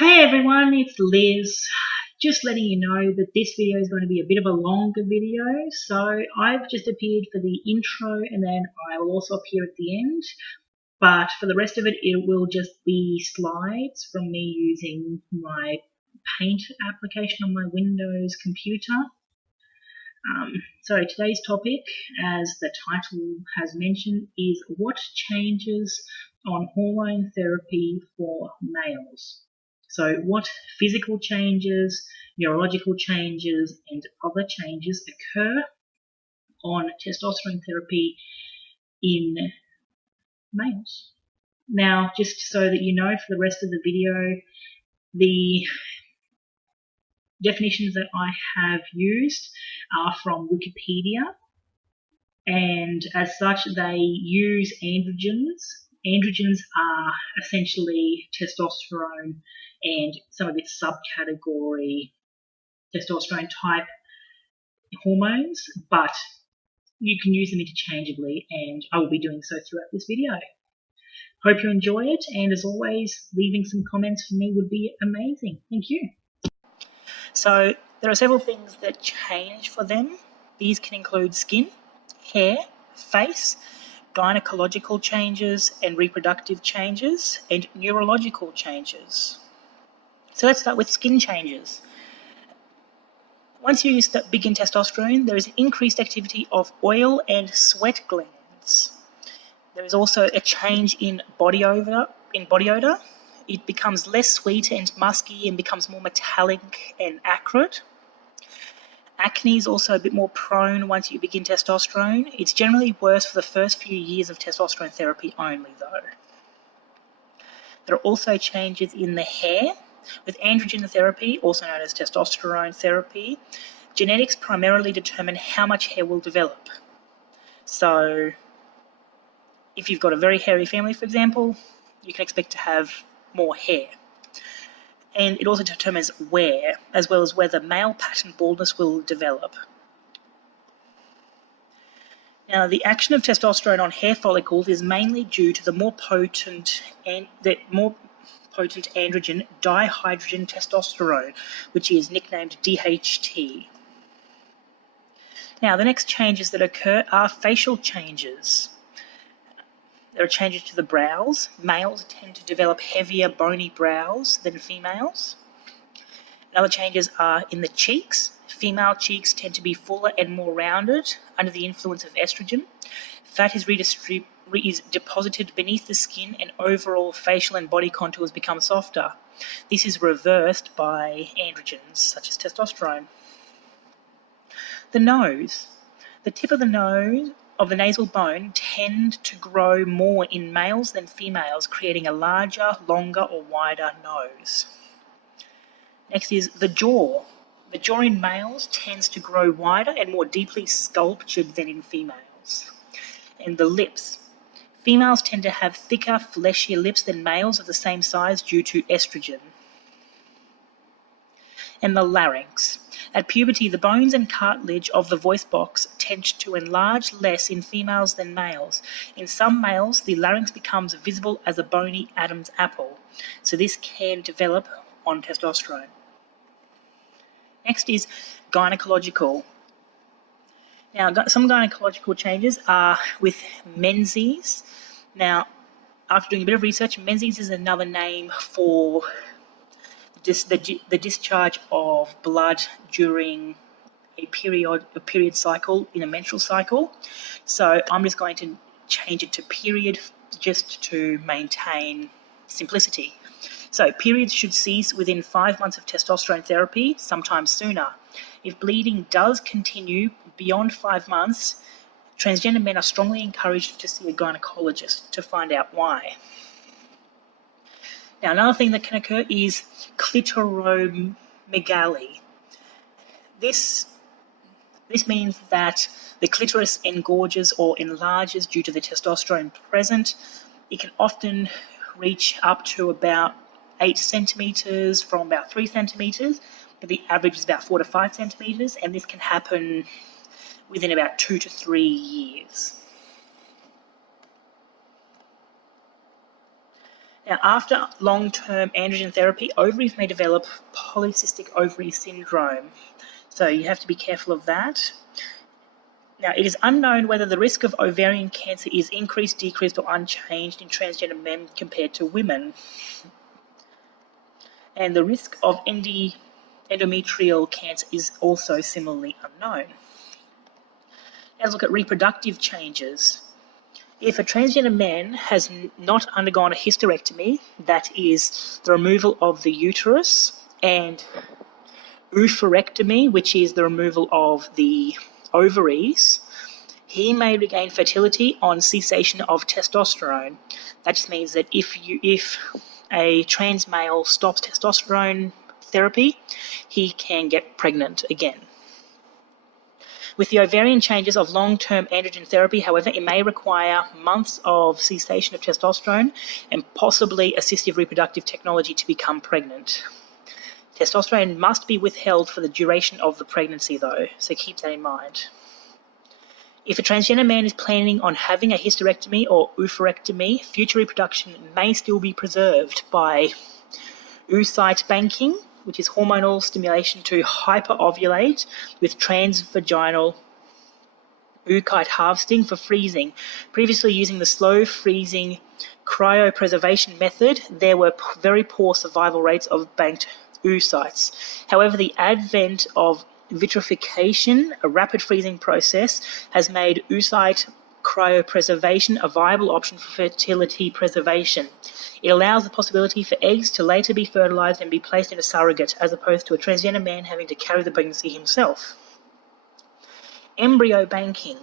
Hey everyone, it's Liz. Just letting you know that this video is going to be a bit of a longer video. So I've just appeared for the intro and then I will also appear at the end. But for the rest of it, it will just be slides from me using my Paint application on my Windows computer. So today's topic, as the title has mentioned, is what changes on hormone therapy for males. So what physical changes, neurological changes, and other changes occur on testosterone therapy in males. Now, just so that you know, for the rest of the video, the definitions that I have used are from Wikipedia, and as such they use androgens. Androgens are essentially testosterone and some of its subcategory testosterone type hormones, but you can use them interchangeably, and I will be doing so throughout this video. Hope you enjoy it, and as always, leaving some comments for me would be amazing. Thank you. So there are several things that change for them. These can include skin, hair, face, gynecological changes and reproductive changes, and neurological changes. So let's start with skin changes. Once you begin testosterone, there is increased activity of oil and sweat glands. There is also a change in body odor. It becomes less sweet and musky and becomes more metallic and acrid. Acne is also a bit more prone once you begin testosterone. It's generally worse for the first few years of testosterone therapy only, though. There are also changes in the hair. With androgen therapy, also known as testosterone therapy, genetics primarily determine how much hair will develop. So if you've got a very hairy family, for example, you can expect to have more hair. And it also determines where, as well as whether male pattern baldness will develop. Now, the action of testosterone on hair follicles is mainly due to the more potent androgen dihydrogen testosterone, which is nicknamed DHT. Now, the next changes that occur are facial changes. There are changes to the brows. Males tend to develop heavier, bony brows than females. Other changes are in the cheeks. Female cheeks tend to be fuller and more rounded under the influence of estrogen. Fat is deposited beneath the skin, and overall facial and body contours become softer. This is reversed by androgens such as testosterone. The nose. The tip of the nose of the nasal bone tend to grow more in males than females, creating a larger, longer, or wider nose. Next is the jaw. The jaw in males tends to grow wider and more deeply sculptured than in females. And the lips. Females tend to have thicker, fleshier lips than males of the same size due to estrogen. And the larynx. At puberty, the bones and cartilage of the voice box tend to enlarge less in females than males. In some males, the larynx becomes visible as a bony Adam's apple, so this can develop on testosterone. Next is gynecological. Now, some gynecological changes are with menses. Now, after doing a bit of research, menses is another name for the discharge of blood during a period cycle, in a menstrual cycle. So I'm just going to change it to period just to maintain simplicity. So periods should cease within 5 months of testosterone therapy, sometimes sooner. If bleeding does continue beyond 5 months, transgender men are strongly encouraged to see a gynecologist to find out why. Now, another thing that can occur is clitoromegaly. This means that the clitoris engorges or enlarges due to the testosterone present. It can often reach up to about 8 centimetres from about 3 centimetres, but the average is about 4 to 5 centimetres, and this can happen within about 2 to 3 years. Now, after long-term androgen therapy, ovaries may develop polycystic ovary syndrome. So you have to be careful of that. Now, it is unknown whether the risk of ovarian cancer is increased, decreased, or unchanged in transgender men compared to women. And the risk of endometrial cancer is also similarly unknown. Now, let's look at reproductive changes. If a transgender man has not undergone a hysterectomy, that is the removal of the uterus, and oophorectomy, which is the removal of the ovaries, he may regain fertility on cessation of testosterone. That just means that if a trans male stops testosterone therapy, he can get pregnant again. With the ovarian changes of long-term androgen therapy, however, it may require months of cessation of testosterone and possibly assistive reproductive technology to become pregnant. Testosterone must be withheld for the duration of the pregnancy, though, so keep that in mind. If a transgender man is planning on having a hysterectomy or oophorectomy, future reproduction may still be preserved by oocyte banking, which is hormonal stimulation to hyperovulate, with transvaginal oocyte harvesting for freezing. Previously using the slow freezing cryopreservation method, there were very poor survival rates of banked oocytes. However, the advent of vitrification, a rapid freezing process, has made oocyte cryopreservation a viable option for fertility preservation. It allows the possibility for eggs to later be fertilized and be placed in a surrogate, as opposed to a transgender man having to carry the pregnancy himself. Embryo banking.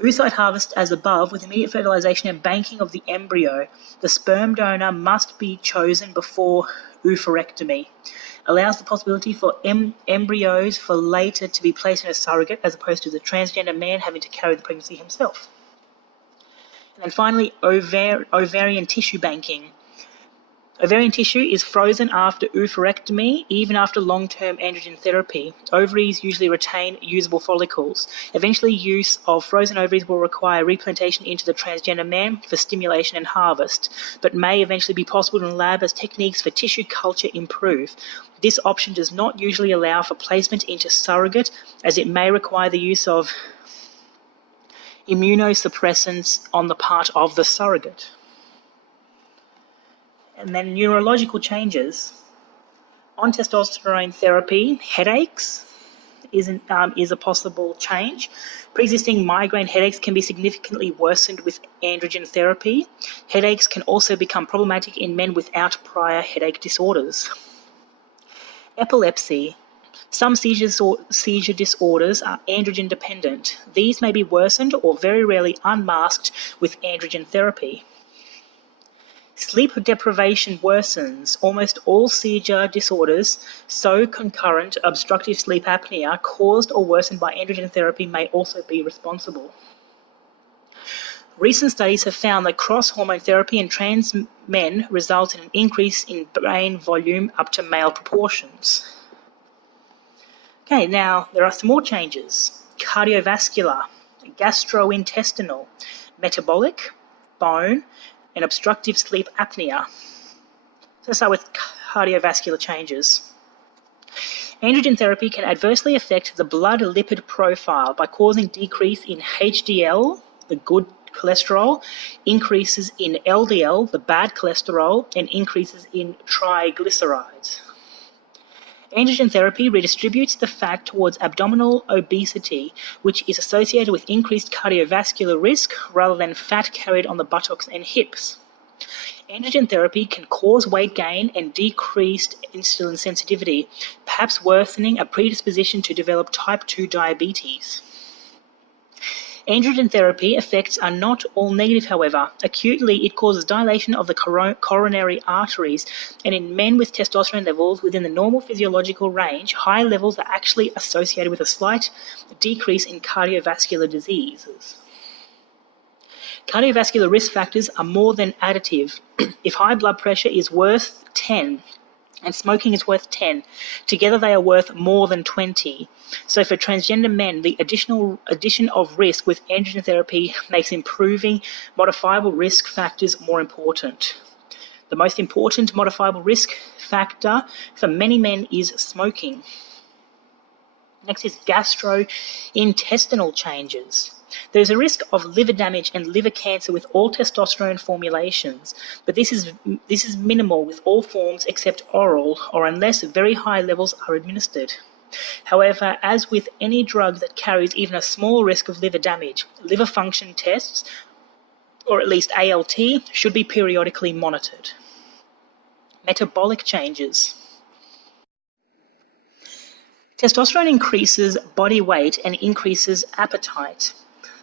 Oocyte harvest as above, with immediate fertilization and banking of the embryo. The sperm donor must be chosen before oophorectomy. Allows the possibility for embryos for later to be placed in a surrogate, as opposed to the transgender man having to carry the pregnancy himself. And then finally, ovarian tissue banking. Ovarian tissue is frozen after oophorectomy, even after long-term androgen therapy. Ovaries usually retain usable follicles. Eventually, use of frozen ovaries will require replantation into the transgender man for stimulation and harvest, but may eventually be possible in the lab as techniques for tissue culture improve. This option does not usually allow for placement into surrogate, as it may require the use of immunosuppressants on the part of the surrogate. And then neurological changes. On testosterone therapy, headaches is a possible change. Pre-existing migraine headaches can be significantly worsened with androgen therapy. Headaches can also become problematic in men without prior headache disorders. Epilepsy. Some seizure disorders are androgen dependent. These may be worsened or very rarely unmasked with androgen therapy. Sleep deprivation worsens. Almost all seizure disorders, so concurrent obstructive sleep apnea caused or worsened by androgen therapy may also be responsible. Recent studies have found that cross-hormone therapy in trans men results in an increase in brain volume up to male proportions. Okay, now there are some more changes. Cardiovascular, gastrointestinal, metabolic, bone, and obstructive sleep apnea. So let's start with cardiovascular changes. Androgen therapy can adversely affect the blood lipid profile by causing decrease in HDL, the good cholesterol, increases in LDL, the bad cholesterol, and increases in triglycerides. Androgen therapy redistributes the fat towards abdominal obesity, which is associated with increased cardiovascular risk rather than fat carried on the buttocks and hips. Androgen therapy can cause weight gain and decreased insulin sensitivity, perhaps worsening a predisposition to develop type 2 diabetes. Androgen therapy effects are not all negative, however. Acutely, it causes dilation of the coronary arteries, and in men with testosterone levels within the normal physiological range, high levels are actually associated with a slight decrease in cardiovascular diseases. Cardiovascular risk factors are more than additive. If high blood pressure is worth 10, and smoking is worth 10. Together they are worth more than 20. So for transgender men, the addition of risk with androgen therapy makes improving modifiable risk factors more important. The most important modifiable risk factor for many men is smoking. Next is gastrointestinal changes. There is a risk of liver damage and liver cancer with all testosterone formulations, but this is minimal with all forms except oral or unless very high levels are administered. However, as with any drug that carries even a small risk of liver damage, liver function tests, or at least ALT, should be periodically monitored. Metabolic changes. Testosterone increases body weight and increases appetite.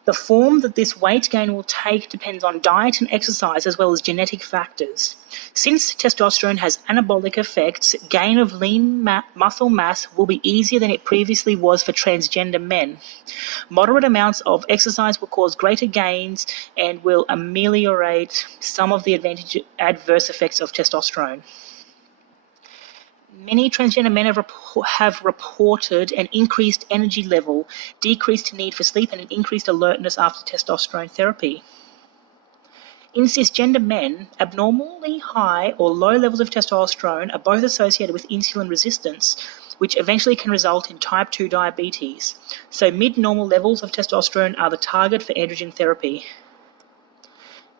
The form that this weight gain will take depends on diet and exercise as well as genetic factors. Since testosterone has anabolic effects, gain of lean muscle mass will be easier than it previously was for transgender men. Moderate amounts of exercise will cause greater gains and will ameliorate some of the adverse effects of testosterone. Many transgender men have reported an increased energy level, decreased need for sleep, and an increased alertness after testosterone therapy. In cisgender men, abnormally high or low levels of testosterone are both associated with insulin resistance, which eventually can result in type 2 diabetes. So mid-normal levels of testosterone are the target for androgen therapy.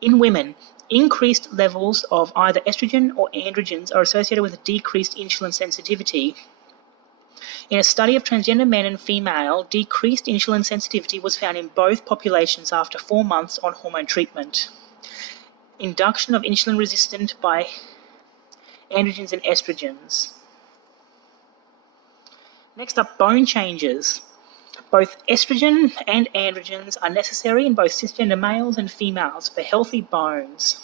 In women, increased levels of either estrogen or androgens are associated with a decreased insulin sensitivity. In a study of transgender men and female, decreased insulin sensitivity was found in both populations after 4 months on hormone treatment. Induction of insulin resistance by androgens and estrogens. Next up, bone changes. Both estrogen and androgens are necessary in both cisgender males and females for healthy bones.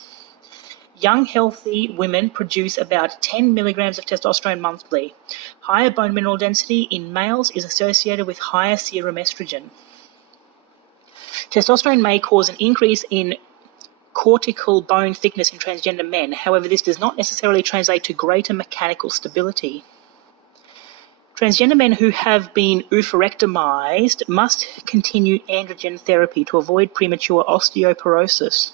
Young, healthy women produce about 10 milligrams of testosterone monthly. Higher bone mineral density in males is associated with higher serum estrogen. Testosterone may cause an increase in cortical bone thickness in transgender men. However, this does not necessarily translate to greater mechanical stability. Transgender men who have been oophorectomized must continue androgen therapy to avoid premature osteoporosis.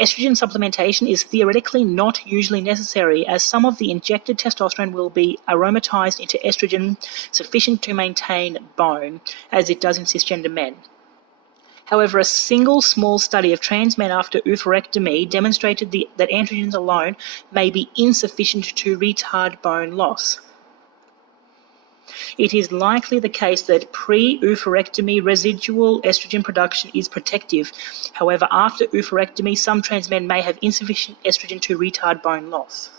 Estrogen supplementation is theoretically not usually necessary, as some of the injected testosterone will be aromatized into estrogen sufficient to maintain bone, as it does in cisgender men. However, a single small study of trans men after oophorectomy demonstrated that androgens alone may be insufficient to retard bone loss. It is likely the case that pre-oophorectomy residual estrogen production is protective. However, after oophorectomy, some trans men may have insufficient estrogen to retard bone loss.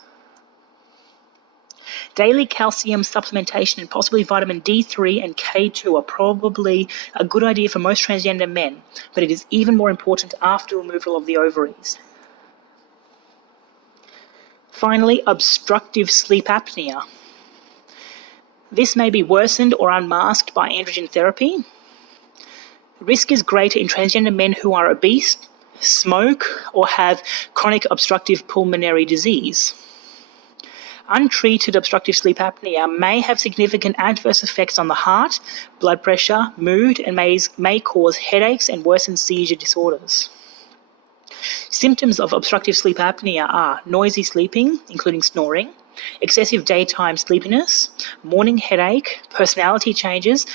Daily calcium supplementation and possibly vitamin D3 and K2 are probably a good idea for most transgender men, but it is even more important after removal of the ovaries. Finally, obstructive sleep apnea. This may be worsened or unmasked by androgen therapy. Risk is greater in transgender men who are obese, smoke, or have chronic obstructive pulmonary disease. Untreated obstructive sleep apnea may have significant adverse effects on the heart, blood pressure, mood, and may cause headaches and worsen seizure disorders. Symptoms of obstructive sleep apnea are noisy sleeping, including snoring, excessive daytime sleepiness, morning headache, personality changes,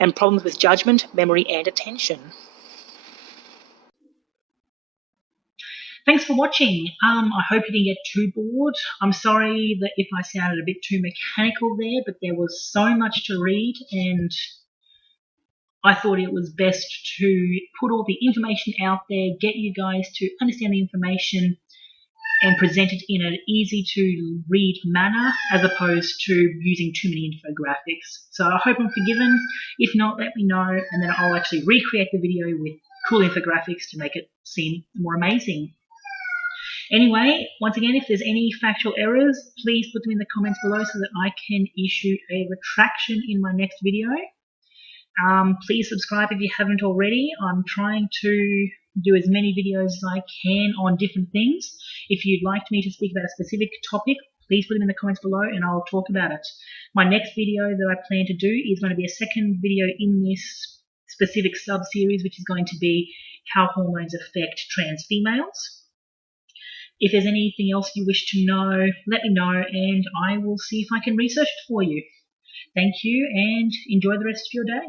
and problems with judgment, memory, and attention. Thanks for watching. I hope you didn't get too bored. I'm sorry that if I sounded a bit too mechanical there, but there was so much to read, and I thought it was best to put all the information out there, get you guys to understand the information, and present it in an easy to read manner as opposed to using too many infographics. So I hope I'm forgiven. If not, let me know, and then I'll actually recreate the video with cool infographics to make it seem more amazing. Anyway, once again, if there's any factual errors, please put them in the comments below so that I can issue a retraction in my next video. Please subscribe if you haven't already. I'm trying to do as many videos as I can on different things. If you'd like me to speak about a specific topic, please put them in the comments below and I'll talk about it. My next video that I plan to do is going to be a second video in this specific sub-series, which is going to be how hormones affect trans females. If there's anything else you wish to know, let me know and I will see if I can research it for you. Thank you and enjoy the rest of your day.